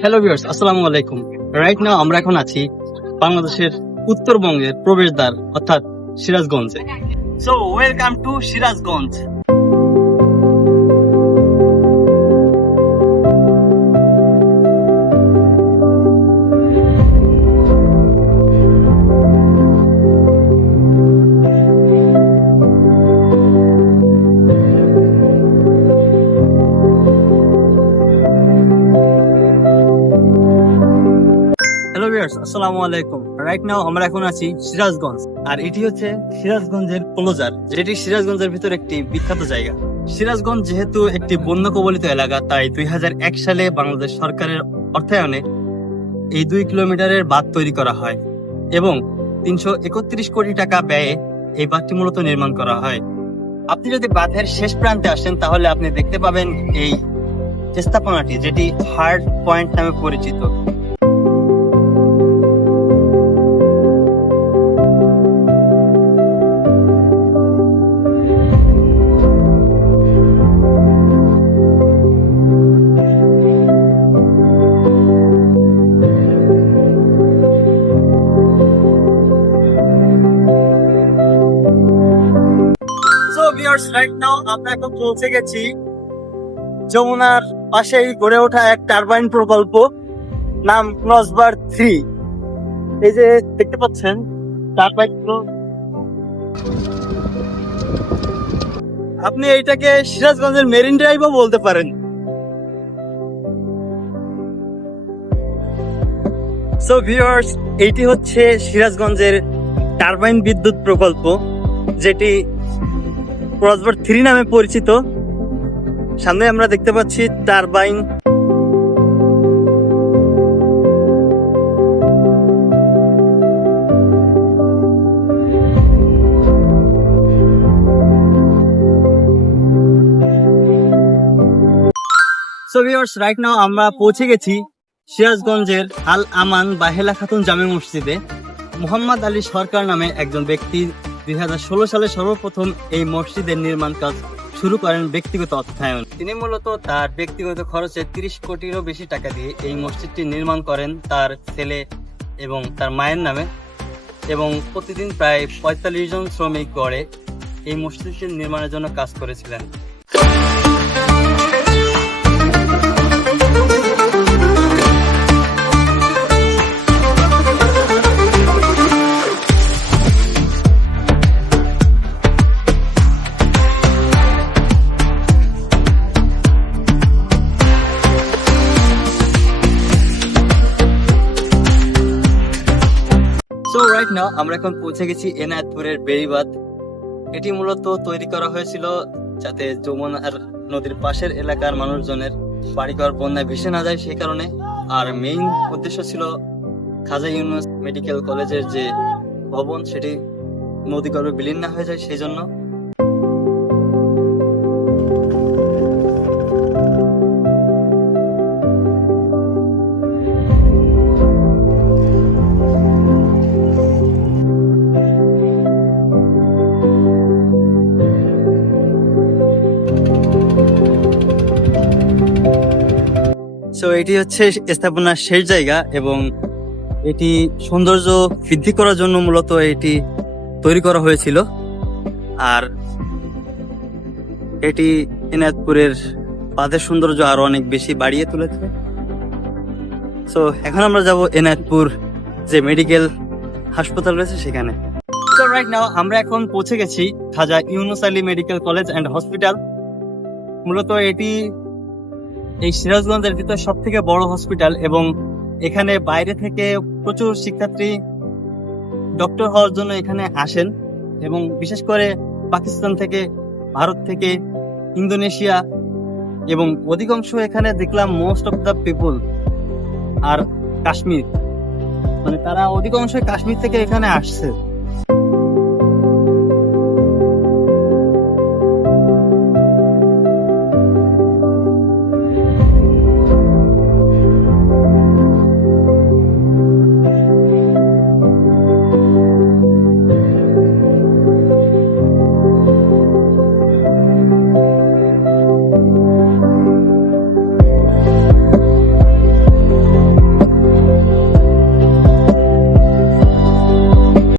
Hello viewers, আসসালামু আলাইকুম। Right now আমরা এখন আছি বাংলাদেশের উত্তরবঙ্গের প্রবেশদ্বার অর্থাৎ সিরাজগঞ্জে। So welcome to Sirajganj. Hello viewers, আসসালামু আলাইকুম। রাইট নাও আমরা এখন আছি সিরাজগঞ্জ, আর এটি হচ্ছে সিরাজগঞ্জের ক্লোজার, যেটি সিরাজগঞ্জের ভিতর একটি বিখ্যাত জায়গা। সিরাজগঞ্জ যেহেতু একটি বন্যা কবলিত এলাকা, তাই 2001 সালে বাংলাদেশ সরকারের অর্থায়নে এই 2 কিলোমিটারের বাঁধ তৈরি করা হয় এবং 331 কোটি টাকা ব্যয়ে এই বাঁধটি মূলত নির্মাণ করা হয়। আপনি যদি বাঁধের শেষ প্রান্তে আসেন তাহলে আপনি দেখতে পাবেন এই স্থাপনাটি, যেটি হার্ট পয়েন্ট নামে পরিচিত। রাইট নাও আমরা এখন পৌঁছে গেছি যমুনার পাশেই গড়ে ওঠা এক টারবাইন প্রকল্প, নাম ক্রসবার 3। এই যে দেখতে পাচ্ছেন টারবাইন গুলো, আপনি এইটাকে সিরাজগঞ্জের মেরিন ড্রাইভও বলতে পারেন। সো ভিউয়ার্স, এইটি হচ্ছে সিরাজগঞ্জের টারবাইন বিদ্যুৎ প্রকল্প, যেটি ক্রসবার 3 নামে পরিচিত। সামনে আমরা দেখতে পাচ্ছি turbine. So viewers, right now আমরা পৌঁছে গেছি সিরাজগঞ্জের আল আমান বা হেলা খাতুন জামে মসজিদে। মোহাম্মদ আলী সরকার নামে একজন ব্যক্তি 2016 সালে সর্বপ্রথম এই মসজিদের নির্মাণ কাজ শুরু করেন ব্যক্তিগত অর্থায়ন। তিনি মূলত তার ব্যক্তিগত খরচে 30 কোটিরও বেশি টাকা দিয়ে এই মসজিদটি নির্মাণ করেন তার ছেলে এবং তার মায়ের নামে, এবং প্রতিদিন প্রায় 45 জন শ্রমিক গড়ে এই মসজিদটি নির্মাণের জন্য কাজ করেছিলেন। রাইট নাও আমরা এখন পৌঁছে গেছি এনায়েতপুরের বেড়িবাঁধ। এটি মূলত তৈরি করা হয়েছিল যাতে যমুনার নদীর পাশের এলাকার মানুষজনের বাড়িঘর বন্যায় ভেসে না যায়, সেই কারণে। আর মেইন উদ্দেশ্য ছিল খাজা ইউনুস মেডিকেল কলেজের যে ভবন, সেটি নদীগর্ভে বিলীন না হয়ে যায়, সেই জন্য। সো এটি হচ্ছে স্থাপনার শেষ জায়গা, এবং এটি সৌন্দর্য বৃদ্ধি করার জন্য মূলত এটি তৈরি করা হয়েছিল। আর এটি এনায়েতপুরের বাঁধের সৌন্দর্য আরো অনেক বেশি বাড়িয়ে তুলেছে। সো এখন আমরা যাব এনায়েতপুর যে মেডিকেল হাসপাতাল রয়েছে সেখানে। সো রাইট নাও আমরা এখন পৌঁছে গেছি Khaja Yunus Ali medical college and hospital. মূলত এটি এই সিরাজগঞ্জের ভিতর সব থেকে বড় হসপিটাল, এবং এখানে বাইরে থেকে প্রচুর শিক্ষার্থী ডক্টর হওয়ার জন্য এখানে আসেন, এবং বিশেষ করে পাকিস্তান থেকে, ভারত থেকে, ইন্দোনেশিয়া, এবং অধিকাংশ এখানে দেখলাম মোস্ট অফ দ্য পিপল আর কাশ্মীর, মানে তারা অধিকাংশ কাশ্মীর থেকে এখানে আসছে।